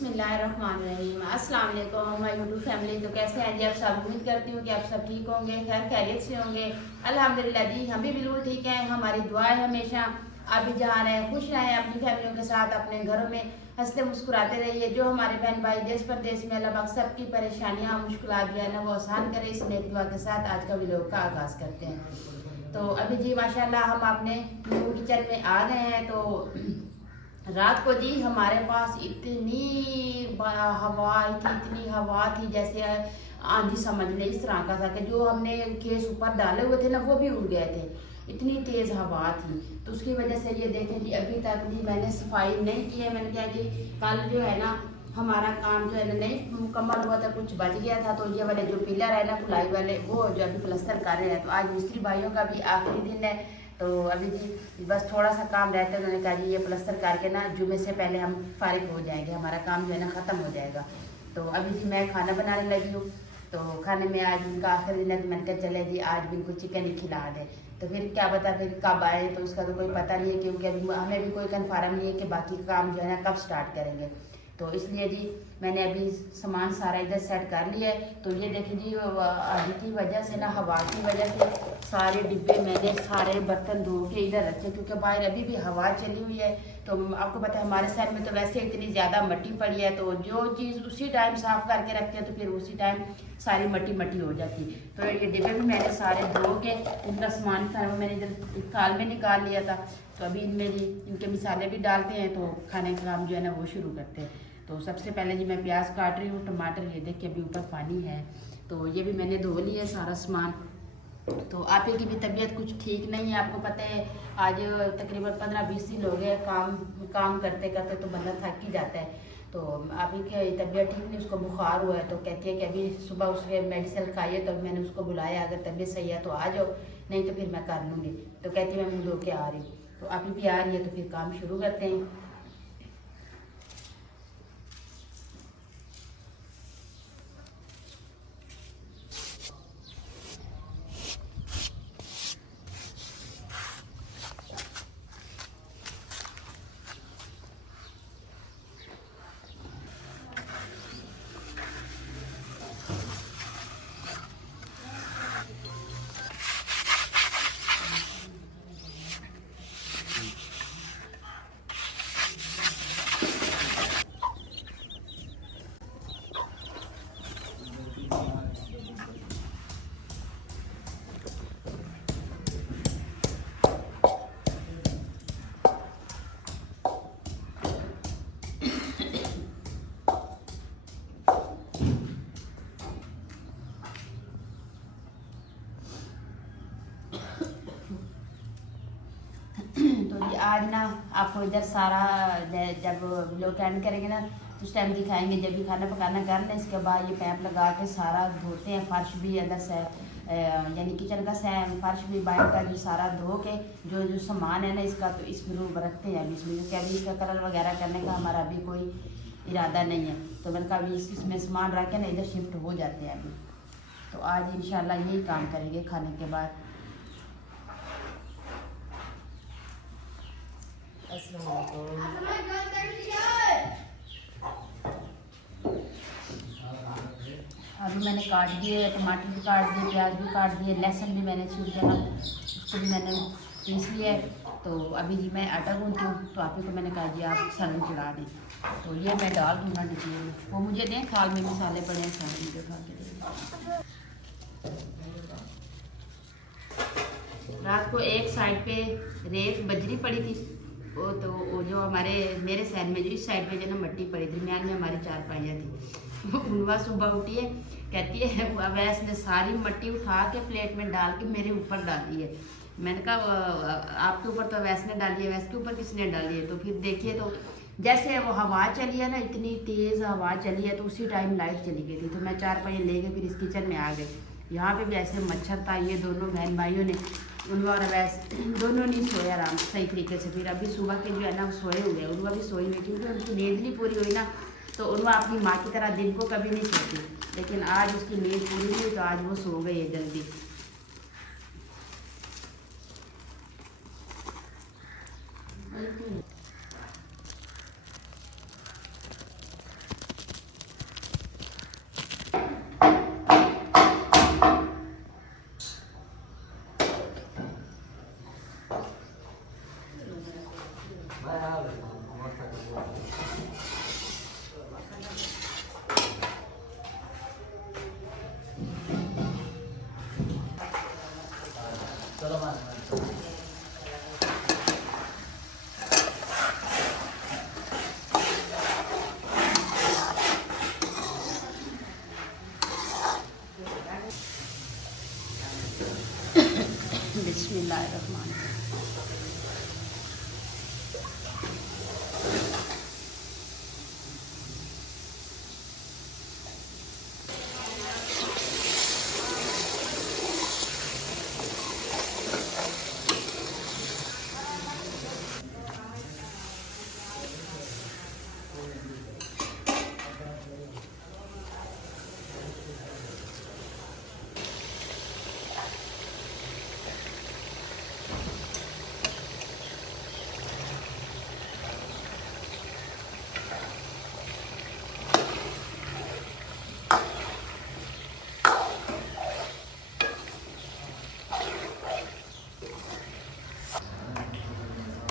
बिस्मिल्लाहिर्रहमानिर्रहीम। अस्सलाम वालेकुम माय यूट्यूब फैमिली। तो कैसे हैं जी आप सब? उम्मीद करती हूँ कि आप सब ठीक होंगे, खैर खैरियत से होंगे। अल्हम्दुलिल्लाह जी, हम भी बिल्कुल ठीक हैं। हमारी दुआ है हमेशा आप भी जहाँ रहें खुश रहें, अपनी फैमिलियों के साथ अपने घरों में हंसते मुस्कुराते रहिए। जो हमारे बहन भाई देश प्रदेश में अल्लाह पाक सबकी परेशानियाँ मुश्किलात जो है ना वो आसान करे, इस नेक दुआ के साथ आज का वीडियो का आगाज़ करते हैं। तो अभी जी माशाल्लाह हम अपने न्यू किचन में आ गए हैं। तो रात को जी हमारे पास इतनी हवा थी, इतनी हवा थी जैसे आंधी समझ ले, इस तरह का था कि जो हमने केस ऊपर डाले हुए थे ना वो भी उड़ गए थे, इतनी तेज़ हवा थी। तो उसकी वजह से ये देखें जी अभी तक भी मैंने सफाई नहीं की है। मैंने क्या जी कल जो है ना हमारा काम जो है ना नहीं मुकम्मल हुआ था, कुछ बच गया था। तो ये वाले जो पिलर है ना खुलाई वाले वो जो अभी प्लस्तर कर रहे हैं। तो आज मिस्त्री भाइयों का भी आखिरी दिन है। तो अभी जी बस थोड़ा सा काम रहता है। उन्होंने कहा जी ये प्लस्तर करके ना जुमे से पहले हम फारिग हो जाएंगे, हमारा काम जो है ना ख़त्म हो जाएगा। तो अभी जी मैं खाना बनाने लगी हूँ। तो खाने में आज उनका आखिरी दिन है। तो मैंने कहा चले जी आज भी इनको चिकन ही खिला दें। तो फिर क्या पता फिर कब आए, तो उसका तो कोई पता नहीं है, क्योंकि अभी हमें भी कोई कन्फर्म नहीं है कि बाकी काम जो है ना कब स्टार्ट करेंगे। तो इसलिए जी मैंने अभी सामान सारा इधर सेट कर लिया है। तो ये देखिए जी आधी की वजह से ना हवा की वजह से सारे डिब्बे मैंने सारे बर्तन धो के इधर रखे, क्योंकि बाहर अभी भी हवा चली हुई है। तो आपको पता है हमारे शहर में तो वैसे इतनी ज़्यादा मट्टी पड़ी है, तो जो चीज़ उसी टाइम साफ़ करके रखते हैं तो फिर उसी टाइम सारी मट्टी मट्टी हो जाती। तो ये डिब्बे भी मैंने सारे धो के इनका सामान था वो मैंने इधर थाल में निकाल लिया था। तो अभी इनमें जी इनके मिसाले भी डालते हैं, तो खाने का काम जो है ना वो शुरू करते हैं। तो सबसे पहले जी मैं प्याज काट रही हूँ, टमाटर ये देख के अभी ऊपर पानी है। तो ये भी मैंने धो लिया है सारा सामान। तो आप ही की भी तबीयत कुछ ठीक नहीं है, आपको पता है आज तकरीबन 15-20 दिन हो गए काम करते करते, तो बंदा थक ही जाता है। तो आप ही की तबीयत ठीक नहीं, उसको बुखार हुआ है। तो कहती है कि अभी सुबह उसके मेडिसिन खाइए। तो मैंने उसको बुलाया, अगर तबीयत सही है तो आ जाओ, नहीं तो फिर मैं कर लूँगी। तो कहती है मैं मुँह धो के आ रही हूँ। तो आप ही भी आ रही है, तो फिर काम शुरू करते हैं। तो जी आज ना आपको इधर सारा जब लोग एंड करेंगे ना तो उस टाइम दिखाएंगे। जब भी खाना पकाना कर लें इसके बाद ये पैप लगा के सारा धोते हैं, फर्श भी अंदर से यानी किचन का फर्श भी बाहर का भी सारा धो के जो जो सामान है ना इसका तो इसमें रूम रखते हैं अभी इसमें, क्योंकि अभी इसका कलर वगैरह करने का हमारा अभी कोई इरादा नहीं है। तो मैंने कहा अभी इसमें सामान रख के ना इधर शिफ्ट हो जाते हैं अभी। तो आज इंशाल्लाह यही काम करेंगे खाने के बाद। अभी मैंने काट दिए, टमाटर भी काट दिए, प्याज भी काट दिए, लहसुन भी मैंने छील के उसको भी मैंने पीस लिया है। तो अभी जी मैं आटा गूंथती हूँ। तो आप ही को मैंने कहा जी आप सालन चढ़ा दें। तो ये मैं डाल दूँगा नीचे, वो मुझे दें, थाल में मसाले पड़े हैं सारे मुझे खा के दें। रात को एक साइड पे रेत बजरी पड़ी थी, वो जो मेरे शहर में जो इस साइड पे जो ना मट्टी पड़ी थी, दरमियान में हमारी चारपाइयाँ थी। उनवा सुबह उठी है, कहती है अवैस ने सारी मट्टी उठा के प्लेट में डाल के मेरे ऊपर डाली है। मैंने कहा आपके ऊपर तो अवैस ने डाली है, अवैस के ऊपर किसने डाली है? तो फिर देखिए तो जैसे वो हवा चली है ना, इतनी तेज़ हवा चली है, तो उसी टाइम लाइट चली गई थी। तो मैं चारपाइयाँ ले गए फिर इस किचन में आ गए। यहाँ पे भी ऐसे मच्छर था। ये दोनों बहन भाइयों ने उनवा और अवैस दोनों नहीं सोए आराम सही तरीके से। फिर अभी सुबह के जो है ना सोए हुए, उनवा भी सोई हुई, क्योंकि उनकी नींद नहीं पूरी हुई ना। तो उनवा अपनी माँ की तरह दिन को कभी नहीं सोती, लेकिन आज उसकी नींद पूरी हुई तो आज वो सो गई है जल्दी। बिस्मिल्लाहिर्रहमानिर्रहीम।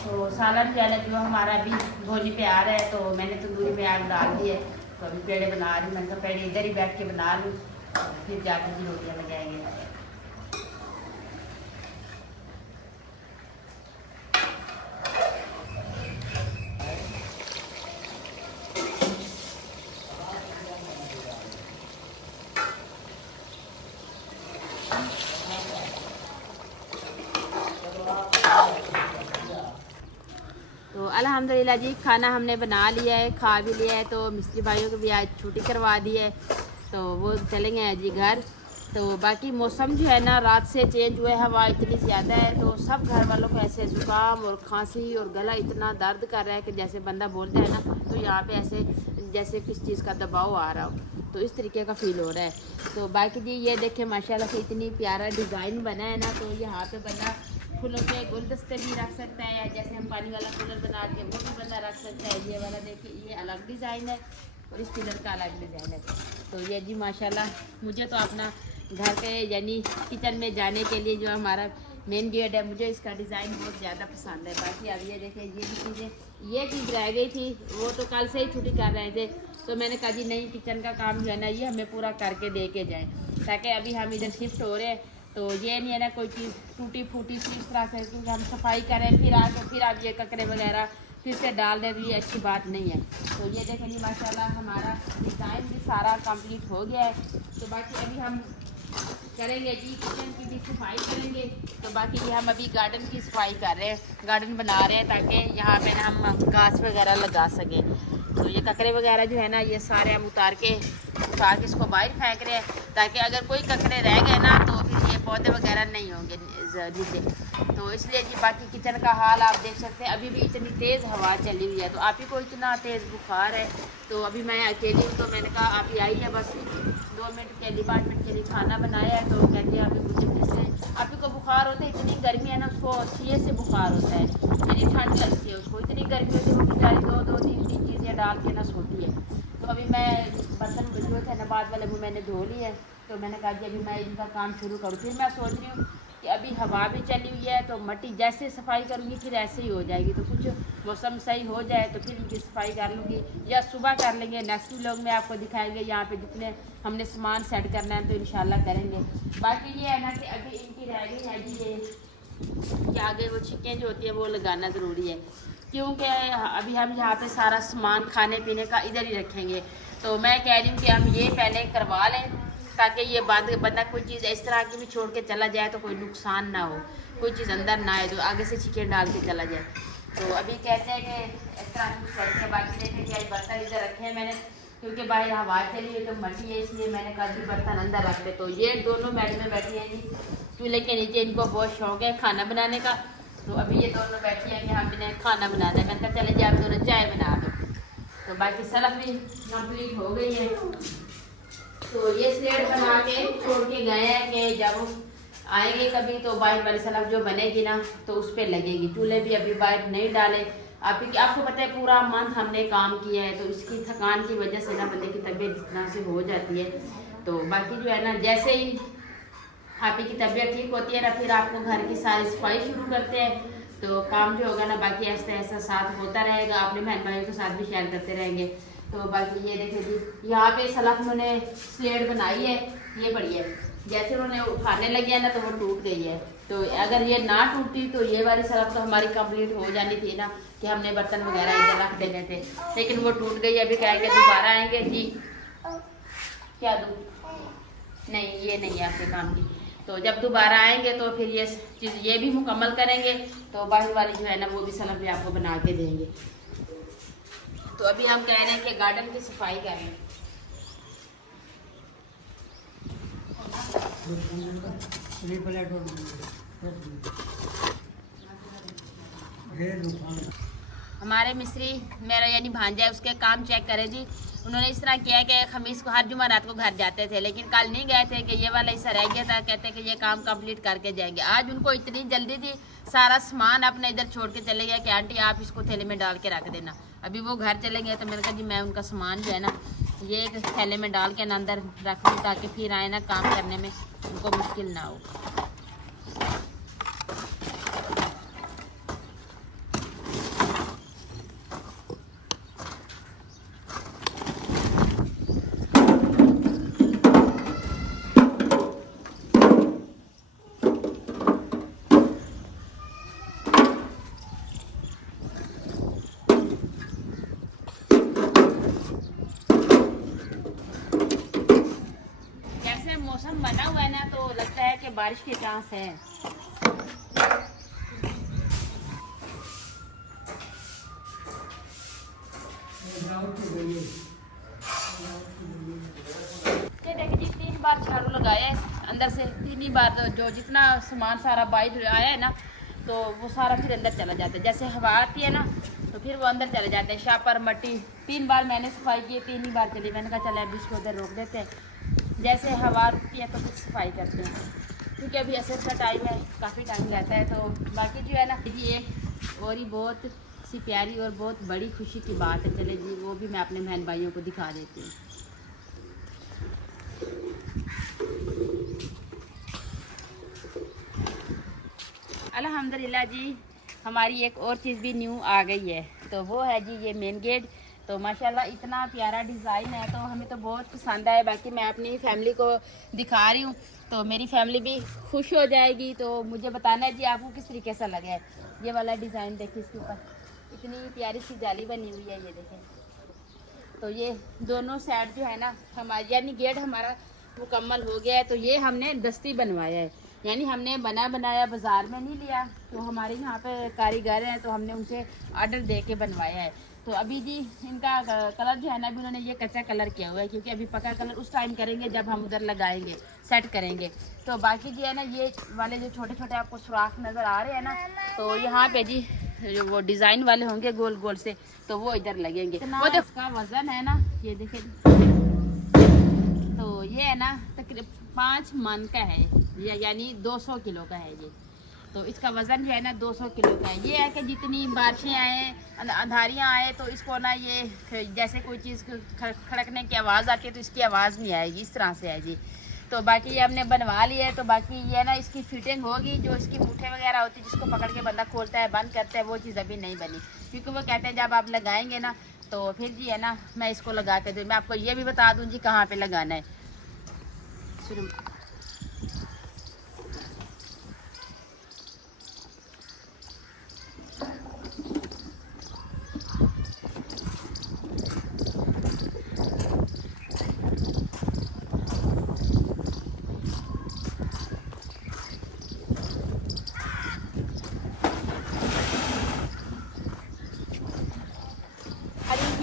तो सालन जो है ना जो हमारा अभी भोनी पे आ रहा है, तो मैंने तंदूरी में आग डाल दी है। तो अभी पेड़े बना रही हूँ। मैंने कहा पेड़े इधर ही बैठ के बना लूँ, फिर जाकर भी रोटियाँ लगाएंगे। तो अल्हम्दुलिल्लाह जी खाना हमने बना लिया है, खा भी लिया है। तो मिस्त्री भाइयों को भी आज छुट्टी करवा दी है, तो वो चलेंगे जी घर। तो बाकी मौसम जो है ना रात से चेंज हुआ है, हवा इतनी ज़्यादा है, तो सब घर वालों को ऐसे ज़ुकाम और खांसी और गला इतना दर्द कर रहा है कि जैसे बंदा बोलता है ना तो यहाँ पे ऐसे जैसे किस चीज़ का दबाव आ रहा हो, तो इस तरीके का फील हो रहा है। तो बाकी जी ये देखें माशाल्लाह से इतनी प्यारा डिज़ाइन बना है ना, तो यहाँ पे बंदा फूलों के गुलदस्ते भी रख सकता है, या जैसे हम पानी वाला कूलर बना के वो भी बंदा रख सकता है। ये वाला देखिए ये अलग डिज़ाइन है और इस कूलर का अलग डिज़ाइन है। तो ये जी माशाल्लाह मुझे तो अपना घर के यानी किचन में जाने के लिए जो हमारा मेन गेट है, मुझे इसका डिज़ाइन बहुत ज़्यादा पसंद है। बाकी अब ये देखिए ये भी चीज़ें ये चीज़ रह गई थी, वो तो कल से ही छुट्टी कर रहे थे, तो मैंने कहा जी नहीं किचन का काम जो है ना ये हमें पूरा करके दे के जाएँ, ताकि अभी हम इधर शिफ्ट हो रहे हैं। तो ये नहीं है ना कोई चीज़ टूटी फूटी सी इस तरह से, क्योंकि हम सफाई करें फिर आके फिर आप ये कचरे वगैरह फिर से डाल दें, तो ये अच्छी बात नहीं है। तो ये देखें जी माशाल्लाह हमारा डिज़ाइन भी सारा कंप्लीट हो गया है। तो बाकी अभी हम करेंगे जी किचन की भी सफाई करेंगे। तो बाकी ये हम अभी गार्डन की सफाई कर रहे हैं, गार्डन बना रहे हैं ताकि यहाँ पे हम घास वगैरह लगा सकें। तो ये ककड़े वगैरह जो है ना ये सारे हम उतार के उठा के इसको बाहर फेंक रहे हैं, ताकि अगर कोई ककड़े रह गए ना तो फिर ये पौधे वगैरह नहीं होंगे नीचे। तो इसलिए जी बाकी किचन का हाल आप देख सकते हैं, अभी भी इतनी तेज़ हवा चली हुई है। तो आप ही को इतना तेज़ बुखार है, तो अभी मैं अकेली हूँ, तो मैंने कहा आप ही आई है बस 2 मिनट के लिए 5 मिनट के लिए खाना बनाया है। तो कहते हैं अभी मुझे फिर से आप ही को बुखार होता है, इतनी गर्मी है ना उसको सीए से बुखार होता है, इतनी ठंड लगती है उसको, इतनी गर्मी होती है वो बेचारी 2-2-3 चीज़ें डाल के ना सोती है। तो अभी मैं बर्तन जो थे नबात वाले वो मैंने धो लिए, तो मैंने कहा कि अभी मैं इनका काम शुरू करूँ। फिर मैं सोच रही हूँ कि अभी हवा भी चली हुई है, तो मट्टी जैसे सफाई करूँगी फिर ऐसे ही हो जाएगी। तो कुछ मौसम सही हो जाए तो फिर इनकी सफाई कर लूँगी, या सुबह कर लेंगे। नेक्स्ट व्लॉग में आपको दिखाएंगे यहाँ पे जितने हमने सामान सेट करना है, तो इंशाल्लाह करेंगे। बाकी ये है ना कि अभी इनकी रह गई है जी ये आगे वो छिक्कें जो होती है वो लगाना ज़रूरी है, क्योंकि अभी हम यहाँ पे सारा सामान खाने पीने का इधर ही रखेंगे। तो मैं कह रही हूँ कि हम ये पहले करवा लें, ताकि ये बंदा कोई चीज़ इस तरह की भी छोड़ के चला जाए तो कोई नुकसान ना हो, कोई चीज़ अंदर ना आए, तो आगे से चिकन डाल के चला जाए। तो अभी कहते हैं कि इस तरह की छोड़ के बाकी देखें कि आज बर्तन इधर रखे हैं मैंने, क्योंकि बाहर हवा चली है तो मट्टी है, इसलिए मैंने कहा जी बर्तन अंदर रख दे। तो ये दोनों मैडमें बैठी हैं जी चूल्हे के नीचे, इनको बहुत शौक है खाना बनाने का। तो अभी ये दोनों बैठी हैं कि हम इन्हें खाना बनाना है। मैंने कहा चले जाए आप दोनों चाय बना दो। तो बाकी सलफ भी कंप्लीट हो गई है। तो ये स्लेट बना के छोड़ के गए हैं कि जब आएंगे कभी तो बाहर वाली सलफ जो बनेगी ना तो उस पर लगेगी। चूल्हे भी अभी बाहर नहीं डाले, आपको पता है पूरा मंथ हमने काम किया है, तो इसकी थकान की वजह से ना बंदे की तबीयत इस तरह से हो जाती है। तो बाकी जो है ना जैसे ही आपकी की तबीयत ठीक होती है ना फिर आपको घर की सारी सफाई शुरू करते हैं, तो काम जो होगा ना बाकी ऐसा ऐसा साथ होता रहेगा, अपने बहन भाइयों के साथ भी शेयर करते रहेंगे। तो बाकी ये देखिए जी यहाँ पे सलफ मैंने स्लेट बनाई है, ये बड़ी है, जैसे उन्होंने उठाने लगी है ना तो वो टूट गई है। तो अगर ये ना टूटती तो ये वाली सरफ तो हमारी कंप्लीट हो जानी थी ना, कि हमने बर्तन वगैरह इधर रख देने थे, लेकिन वो टूट गई। अभी कहेंगे दोबारा आएंगे जी, क्या दूँ, नहीं ये नहीं है आपके काम की। तो जब दोबारा आएंगे तो फिर ये चीज़ ये भी मुकम्मल करेंगे, तो बाहर वाली जो है ना वो भी सलफ भी आपको बना के देंगे। तो अभी हम कह रहे हैं कि गार्डन की सफाई करें। हमारे मिस्त्री मेरा यानी भांजा है, उसके काम चेक करें जी। उन्होंने इस तरह किया है कि खमीस को हर जुमा रात को घर जाते थे, लेकिन कल नहीं गए थे कि ये वाला हिस्सा रह गया था। कहते कि ये काम कंप्लीट करके जाएंगे। आज उनको इतनी जल्दी थी, सारा सामान अपने इधर छोड़ के चले गए कि आंटी आप इसको थैले में डाल के रख देना। अभी वो घर चले गए तो मैंने कहा जी मैं उनका सामान जो है ना ये एक थैले में डाल के अंदर रख दूँ, ताकि फिर आए ना काम करने में उनको मुश्किल ना हो। मौसम बना हुआ है ना तो लगता है कि बारिश के चांस है। ये देखिए जी 3 बार झाड़ू लगाया है अंदर से, 3 ही बार। तो जो जितना सामान सारा बाहर आया है ना तो वो सारा फिर अंदर चला जाता है। जैसे हवा आती है ना तो फिर वो अंदर चले जाते हैं। शापर मट्टी 3 बार मैंने सफाई की, 3 ही बार चली। मैंने कहा चल अभी इसको उधर रोक देते हैं, जैसे हवा रुकती है तो कुछ सफाई करते हैं, क्योंकि अभी असर का टाइम है, काफ़ी टाइम रहता है। तो बाकी जो है ना ये और ही बहुत सी प्यारी और बहुत बड़ी खुशी की बात है। चले जी वो भी मैं अपने बहन भाइयों को दिखा देती हूँ। अल्हम्दुलिल्लाह जी हमारी एक और चीज़ भी न्यू आ गई है, तो वो है जी ये मेन गेट। तो माशाल्लाह इतना प्यारा डिज़ाइन है, तो हमें तो बहुत पसंद आया। बाकी मैं अपनी फैमिली को दिखा रही हूँ तो मेरी फैमिली भी खुश हो जाएगी। तो मुझे बताना है जी आपको किस तरीके से लगा है ये वाला डिज़ाइन। देखिए इसके ऊपर इतनी प्यारी सी जाली बनी हुई है, ये देखें। तो ये दोनों साइड जो है ना हमारी यानी गेट हमारा मुकम्मल हो गया है। तो ये हमने दस्ती बनवाया है, यानी हमने बना बनाया बाज़ार में नहीं लिया। तो हमारे यहाँ पे कारीगर हैं तो हमने उनसे ऑर्डर दे के बनवाया है। तो अभी जी इनका कलर जो है ना अभी उन्होंने ये कच्चा कलर किया हुआ है, क्योंकि अभी पका कलर उस टाइम करेंगे जब हम उधर लगाएंगे, सेट करेंगे। तो बाकी जो है ना ये वाले जो छोटे छोटे आपको सुराख नज़र आ रहे हैं ना, तो यहाँ पे जी जो वो डिज़ाइन वाले होंगे गोल गोल से, तो वो इधर लगेंगे। वो जो इसका वज़न है ना ये देखिए, तो ये है ना तकरीबन 5 मन का है, यानी 200 किलो का है ये। तो इसका वज़न जो है ना 200 किलो का है। ये है कि जितनी बारिशें आए अंधारियाँ आए तो इसको ना ये जैसे कोई चीज़ खड़कने की आवाज़ आती है तो इसकी आवाज़ नहीं आएगी, इस तरह से है जी। तो बाकी ये हमने बनवा लिया है। तो बाकी ये ना इसकी फिटिंग होगी, जो इसकी मुठे वगैरह होती है जिसको पकड़ के बंदा खोलता है बंद करता है, वो चीज़ अभी नहीं बनी, क्योंकि वो कहते हैं जब आप लगाएंगे ना तो फिर जी है ना मैं इसको लगा के दूँ। मैं आपको ये भी बता दूँ जी कहाँ पर लगाना है। शुरू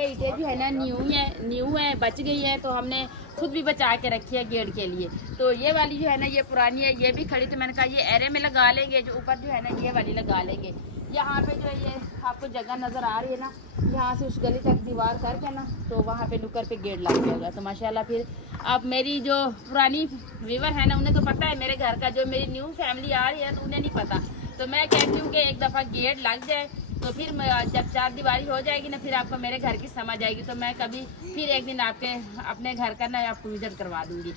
ईंटें जो है ना न्यू है बच गई है, तो हमने खुद भी बचा के रखी है गेट के लिए। तो ये वाली जो है ना ये पुरानी है, ये भी खड़ी, तो मैंने कहा ये एरे में लगा लेंगे, जो ऊपर जो है ना ये वाली लगा लेंगे। यहाँ पे जो है ये आपको जगह नज़र आ रही है ना, यहाँ से उस गली तक दीवार करके ना तो वहाँ पे नुक्कड़ पे गेट लग जाएगा। तो माशाल्लाह फिर अब मेरी जो पुरानी व्यूवर है ना उन्हें तो पता है मेरे घर का, जो मेरी न्यू फैमिली आ रही है तो उन्हें नहीं पता। तो मैं कहती हूँ कि एक दफ़ा गेट लग जाए तो फिर जब 4 दीवारी हो जाएगी ना फिर आपको मेरे घर की समझ आएगी। तो मैं कभी फिर एक दिन आपके अपने घर का ना आपको विजिट करवा दूंगी।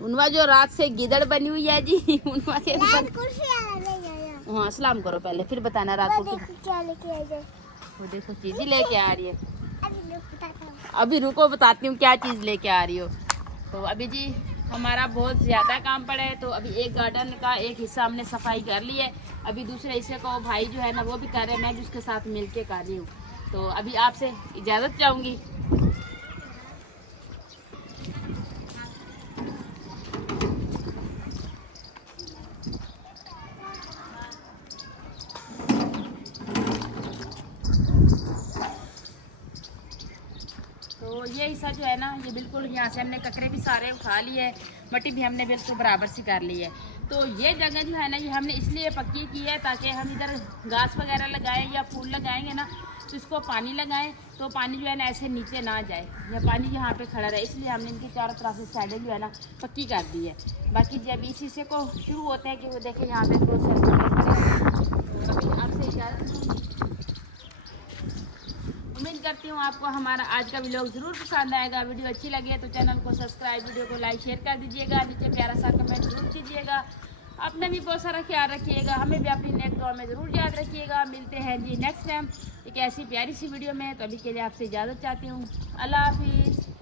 उनवा जो रात से गिदड़ बनी हुई है जी, उनवा के हाँ सलाम करो पहले, फिर बताना रात को क्या लेके आ जाए। वो देखो चीज़ लेके आ रही है, अभी रुको बताती हूँ क्या चीज़ लेके आ रही हो। तो अभी जी हमारा बहुत ज़्यादा काम पड़ा है, तो अभी एक गार्डन का एक हिस्सा हमने सफाई कर ली है, अभी दूसरे हिस्से को भाई जो है ना वो भी कर रहे हैं, मैं भी उसके साथ मिलके कर रही हूँ। तो अभी आपसे इजाज़त चाहूँगी। तो ये हिस्सा जो है ना, ये बिल्कुल यहाँ से हमने ककरे भी सारे उठा लिए है, मट्टी भी हमने बिल्कुल बराबर सी कर ली है। तो ये जगह जो है ना, ये हमने इसलिए पक्की की है ताकि हम इधर घास वगैरह लगाएं या फूल लगाएंगे ना, तो इसको पानी लगाएं तो पानी जो है ना ऐसे नीचे ना जाए, या पानी यहाँ पे खड़ा रहे, इसलिए हमने इनकी चारों तरफ से साइडें जो है ना पक्की कर दी है। बाकी जब इस हिस्से को शुरू होते हैं कि वो देखें यहाँ पे आपसे इजाज़त, उम्मीद करती हूँ आपको हमारा आज का व्लॉग ज़रूर पसंद आएगा। वीडियो अच्छी लगी है तो चैनल को सब्सक्राइब, वीडियो को लाइक शेयर कर दीजिएगा, नीचे प्यारा सा कमेंट जरूर कीजिएगा। अपने भी बहुत सारा ख्याल रखिएगा, हमें भी अपनी नेक दुआ में ज़रूर याद रखिएगा। मिलते हैं जी नेक्स्ट टाइम एक ऐसी प्यारी सी वीडियो में, तो अभी के लिए आपसे इजाज़त चाहती हूँ। अल्लाह हाफिज़।